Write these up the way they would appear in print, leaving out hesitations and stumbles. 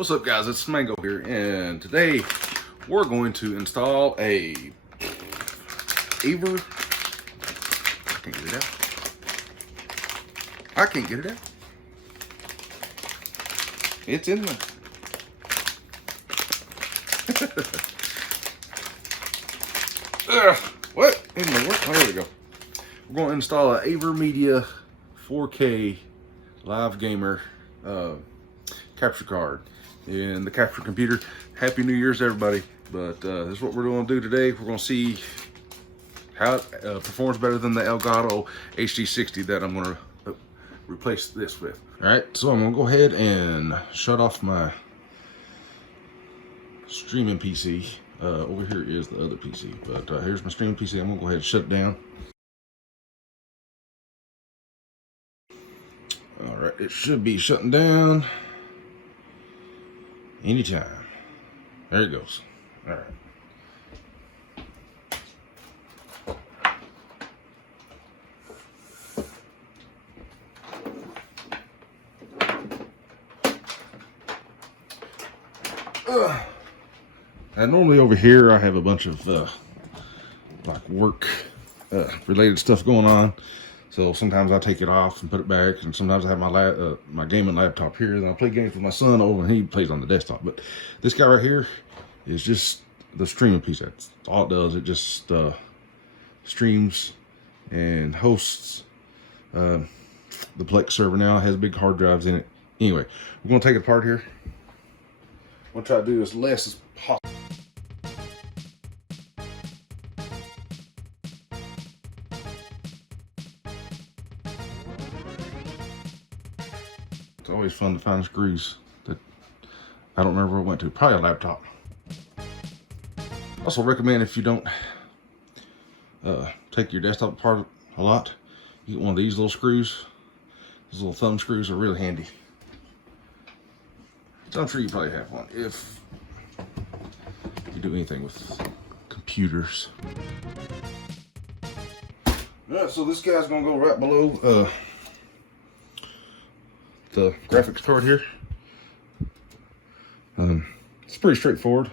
What's up, guys? It's Smango here, and today we're going to install a AVer. I can't get it out. I can't get it out. It's in there. What in the world? Oh, there we go. We're going to install an AVerMedia 4K Live Gamer capture card in the capture computer. Happy New Year's, everybody. But this is what we're going to do today. We're going to see how it performs better than the Elgato HD60 that I'm going to replace this with. All right, so I'm going to go ahead and shut off my streaming PC. Over here is the other PC, but here's my streaming PC. I'm going to go ahead and shut it down. All right, it should be shutting down anytime. There it goes. All right. And normally over here I have a bunch of like work related stuff going on. So sometimes I take it off and put it back, and sometimes I have my my gaming laptop here, and I play games with my son over, and he plays on the desktop. But this guy right here is just the streaming piece. That's all it does. It just streams and hosts the Plex server now. It has big hard drives in it. Anyway, we're gonna take it apart here. I'm gonna try to do as less as possible. It's always fun to find screws that I don't remember where it went to. Probably a laptop. Also recommend, if you don't take your desktop apart a lot, you get one of these little screws. These little thumb screws are really handy. So I'm sure you probably have one if you do anything with computers. Yeah, so this guy's gonna go right below the graphics card here. It's pretty straightforward.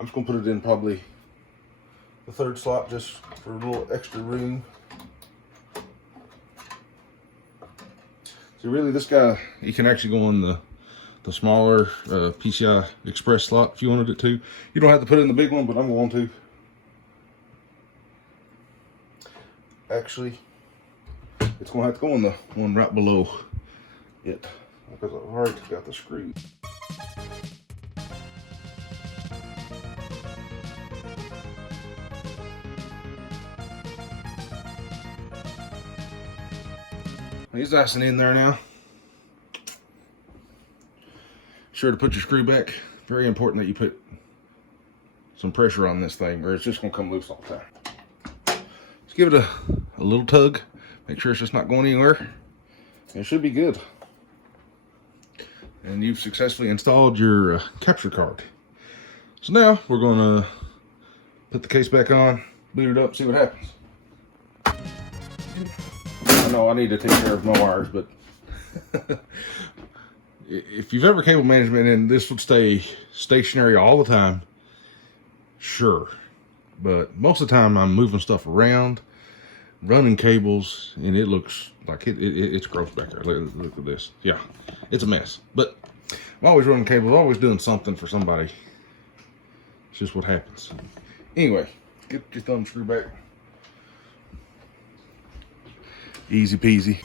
I'm just gonna put it in probably the third slot just for a little extra room. So really, this guy, you can actually go in the smaller PCI Express slot if you wanted it to. You don't have to put it in the big one, but I'm going to. Actually, it's gonna have to go in the one right below it, because I've already got the screw. He's nice and in there now. Sure to put your screw back. Very important that you put some pressure on this thing, or it's just gonna come loose all the time. Just give it a little tug. Make sure it's just not going anywhere. It should be good. And you've successfully installed your capture card. So now we're gonna put the case back on, boot it up, see what happens. I know I need to take care of my wires, but if you've ever cable management and this would stay stationary all the time, sure. But most of the time I'm moving stuff around, running cables, and it looks like it's gross back there. Look at this. Yeah, it's a mess. But I'm always running cables, always doing something for somebody. It's just what happens. Anyway, get your thumb screw back. Easy peasy.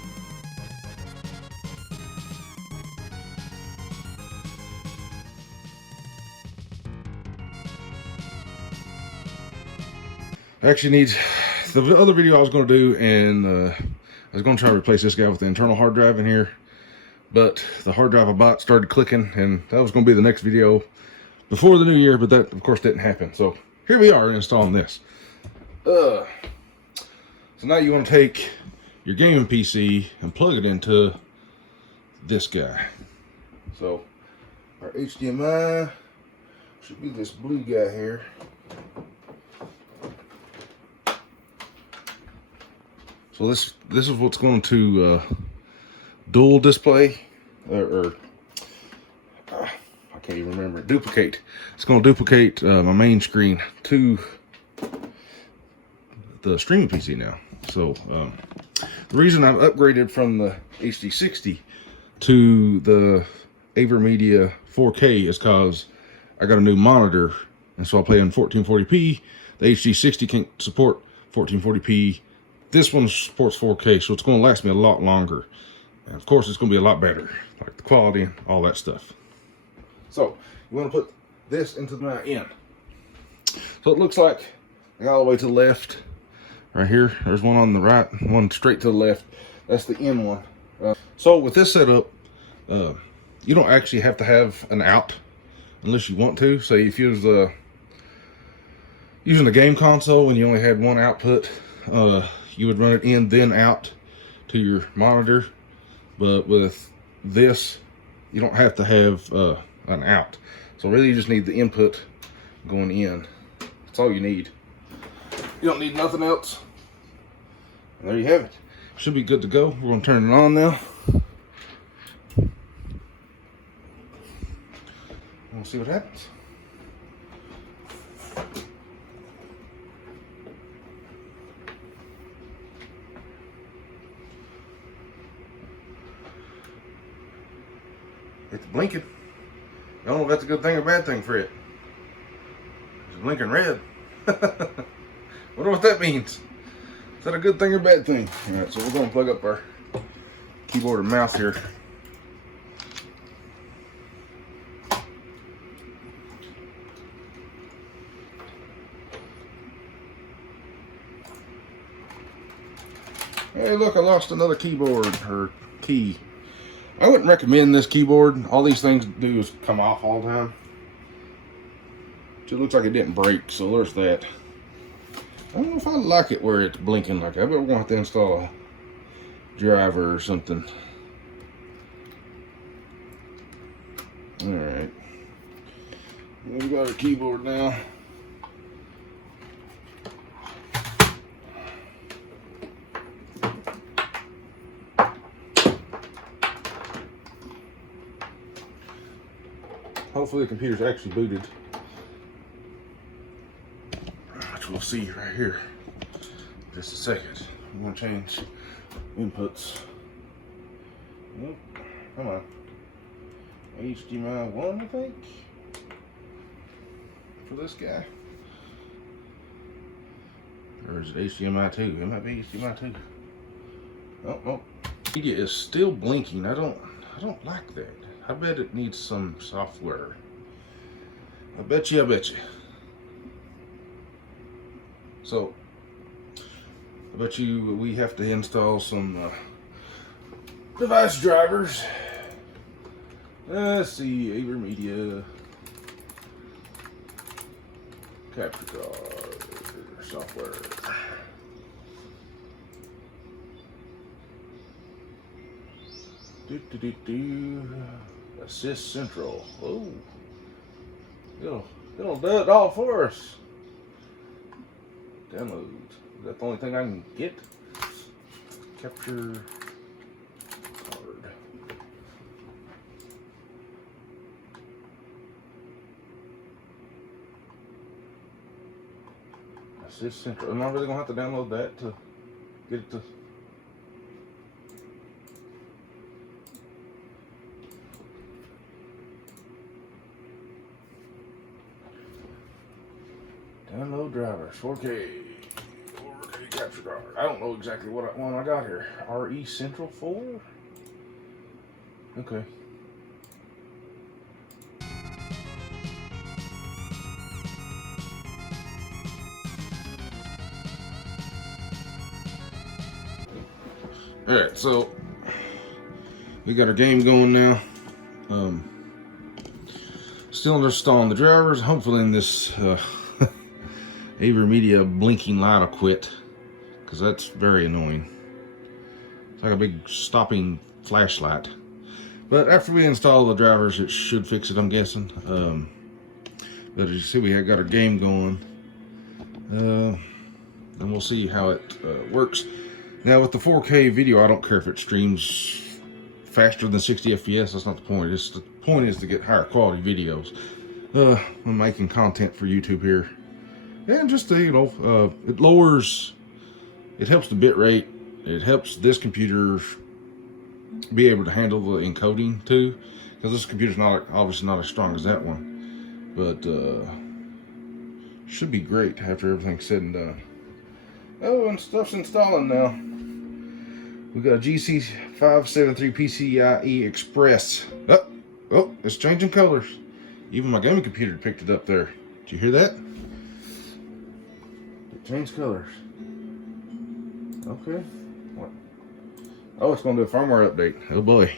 I actually need the other video I was going to do, and I was going to try to replace this guy with the internal hard drive in here, but the hard drive I bought started clicking, and that was going to be the next video before the new year, but that of course didn't happen. So here we are installing this. So now you want to take your gaming PC and plug it into this guy. So our HDMI should be this blue guy here. So this is what's going to dual display, or can't even remember, duplicate. It's going to duplicate my main screen to the streaming PC now. So the reason I've upgraded from the HD60 to the AVerMedia 4K is because I got a new monitor, and so I play in 1440p. The HD60 can't support 1440p. This one supports 4K, so it's going to last me a lot longer. And of course, it's going to be a lot better, like the quality and all that stuff. So you want to put this into my end. So it looks like all the way to the left, right here. There's one on the right, one straight to the left. That's the end one. So with this setup, you don't actually have to have an out unless you want to. Say if you was using the game console and you only had one output, you would run it in then out to your monitor. But with this, you don't have to have an out. So really you just need the input going in. That's all you need. You don't need nothing else. And there you have it. Should be good to go. We're going to turn it on now. We'll see what happens. It's blinking. I don't know if that's a good thing or bad thing for it. It's blinking red. Wonder what that means. Is that a good thing or bad thing? Alright, so we're going to plug up our keyboard and mouse here. Hey, look, I lost another keyboard or key. I wouldn't recommend this keyboard. All these things do is come off all the time. It looks like it didn't break, so there's that. I don't know if I like it where it's blinking like that. I bet we're going to have to install a driver or something. Alright. We've got our keyboard now. Hopefully the computer's actually booted, which we'll see right here in just a second. I'm going to change inputs. Nope. Come on. HDMI 1, I think, for this guy. Or is it HDMI 2? It might be HDMI 2. Oh, oh. Media is still blinking. I don't like that. I bet it needs some software. I bet you. So, I bet you we have to install some device drivers. Let's see, AVerMedia capture card software. Assist Central. Oh, it'll do it all for us. Download. Is that the only thing I can get? Capture card. Assist Central. Am I really gonna have to download that to get it to? Download drivers, 4K capture card. I don't know exactly what one I got here. RE Central 4? Okay. Alright, so we got our game going now. Still installing the drivers. Hopefully in this AVerMedia blinking light will quit, because that's very annoying. It's like a big stopping flashlight. But after we install the drivers, it should fix it, I'm guessing. But as you see, we have got our game going. And we'll see how it works. Now with the 4K video, I don't care if it streams faster than 60 FPS. That's not the point. The point is to get higher quality videos. I'm making content for YouTube here, and just to, you know, it helps the bit rate. It helps this computer be able to handle the encoding too, because this computer's obviously not as strong as that one, but should be great after everything's said and done. Oh, and stuff's installing now. We got a GC573 PCIe Express. Oh, it's changing colors. Even my gaming computer picked it up there. Did you hear that? It changed colors. Okay. What? Oh, it's going to do a firmware update. Oh boy.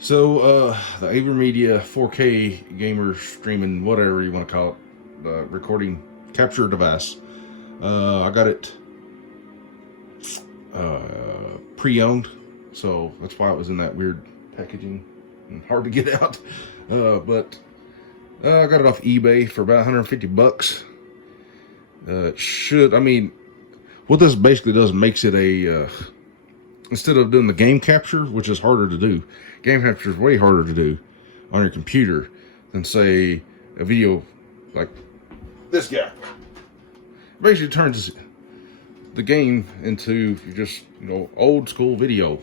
So, the AVerMedia 4K gamer streaming, whatever you want to call it, recording capture device. I got it pre-owned, so that's why it was in that weird packaging and hard to get out. But I got it off eBay for about 150 bucks. I mean, what this basically does makes it a instead of doing the game capture, which is harder to do, game capture is way harder to do on your computer than, say, a video like this guy. It basically turns the game into just, you know, old school video,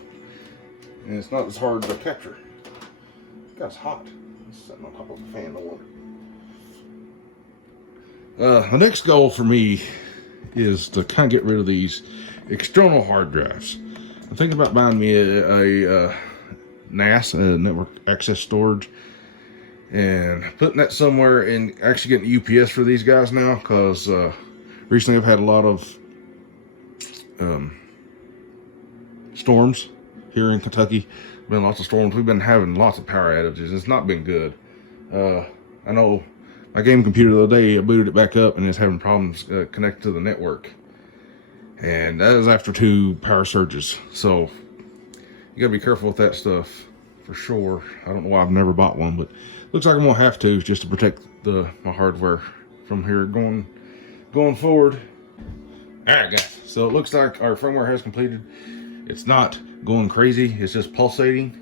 and it's not as hard to capture. It guy's hot. It's sitting on top of the fan. No wonder. The next goal for me is to kind of get rid of these external hard drives. I'm thinking about buying me a NAS, a network access storage, and putting that somewhere and actually getting UPS for these guys now, because recently I've had a lot of storms here in Kentucky. Been lots of storms. We've been having lots of power outages. It's not been good. I know my game computer the other day, I booted it back up and it's having problems connected to the network. And that was after 2 power surges. So you gotta be careful with that stuff for sure. I don't know why I've never bought one, but looks like I'm gonna have to, just to protect my hardware from here going forward. Alright guys, so it looks like our firmware has completed. It's not going crazy, it's just pulsating.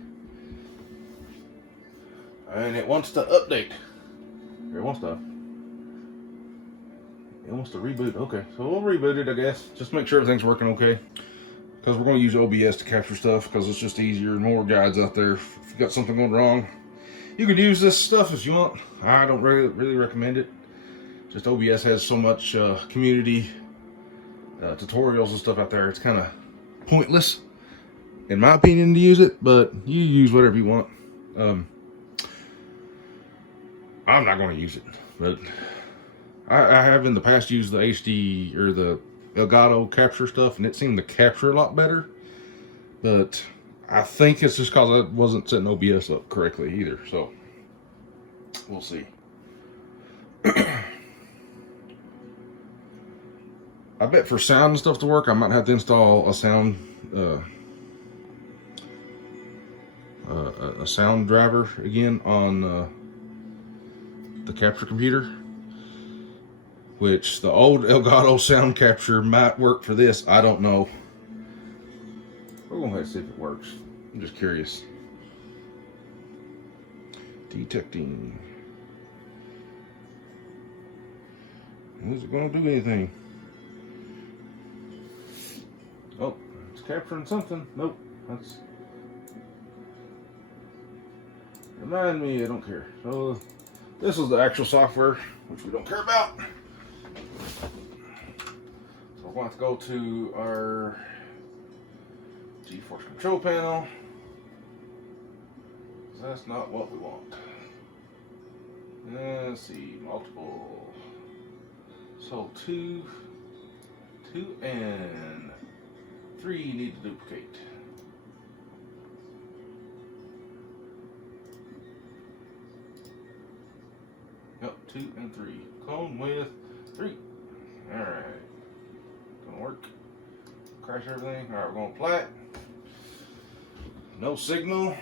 And it wants to update. It wants to reboot. Okay, so we'll reboot it, I guess. Just make sure everything's working okay. Because we're going to use OBS to capture stuff, because it's just easier and more guides out there. If you've got something going wrong, you could use this stuff if you want. I don't really recommend it. Just OBS has so much community tutorials and stuff out there. It's kind of pointless, in my opinion, to use it, but you use whatever you want. I'm not going to use it, but I have in the past used the HD or the Elgato capture stuff, and it seemed to capture a lot better. But I think it's just because I wasn't setting OBS up correctly either, so we'll see. I bet for sound and stuff to work, I might have to install a sound driver again on the capture computer, which the old Elgato sound capture might work for this. I don't know. We're gonna have to see if it works. I'm just curious. Detecting. Is it gonna do anything? Oh, it's capturing something. Nope, that's. Remind me, I don't care. So this is the actual software, which we don't care about. So we're going to go to our GeForce control panel. That's not what we want. Let's see, multiple. So 2 and 3 need to duplicate. Yep, 2 and 3. Clone with 3. Alright. Gonna work. Crash everything. Alright, we're gonna apply it. No signal.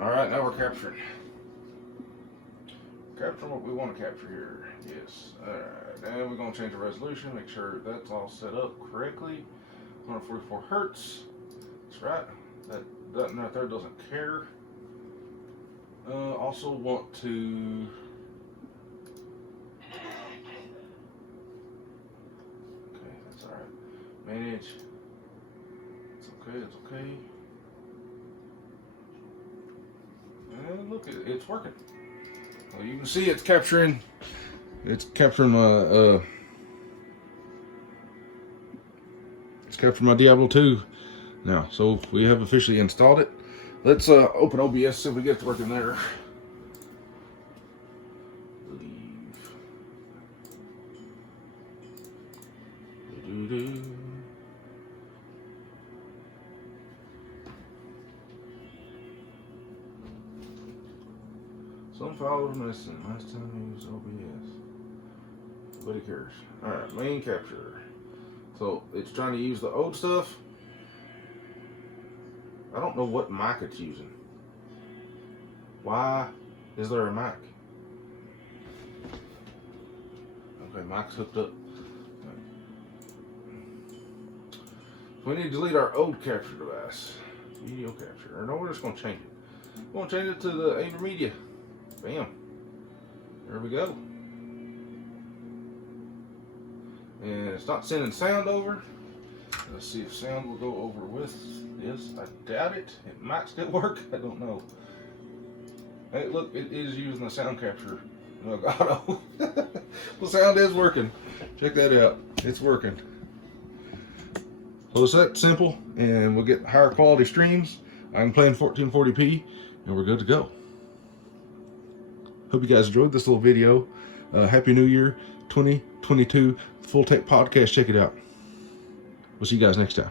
Alright, now we're capturing. Capture what we want to capture here. Yes. Alright, and we're gonna change the resolution, make sure that's all set up correctly. 144 hertz. That's right. That button right there doesn't care. Also want to that's all right. Manage. It's okay. It's okay. And look, it's working. Well, you can see it's capturing. It's capturing my. It's capturing my Diablo 2 now. So we have officially installed it. Let's open OBS, see if we get it working there. Leave. Doo-doo-doo. Some files missing. Last time I used OBS. Nobody cares. Alright, main capture. So it's trying to use the old stuff. I don't know what mic it's using. Why is there a mic? Okay, mic's hooked up. So we need to delete our old capture device. Video capture. Or no, we're just going to change it. We're going to change it to the AVerMedia. Bam. There we go. And it's not sending sound over. Let's see if sound will go over with this. I doubt it. It might still work. I don't know. Hey, look, it is using the sound capture. Look, auto. The sound is working. Check that out. It's working. So it's that simple, and we'll get higher quality streams. I'm playing 1440p, and we're good to go. Hope you guys enjoyed this little video. Happy New Year 2022 Full Tech Podcast. Check it out. We'll see you guys next time.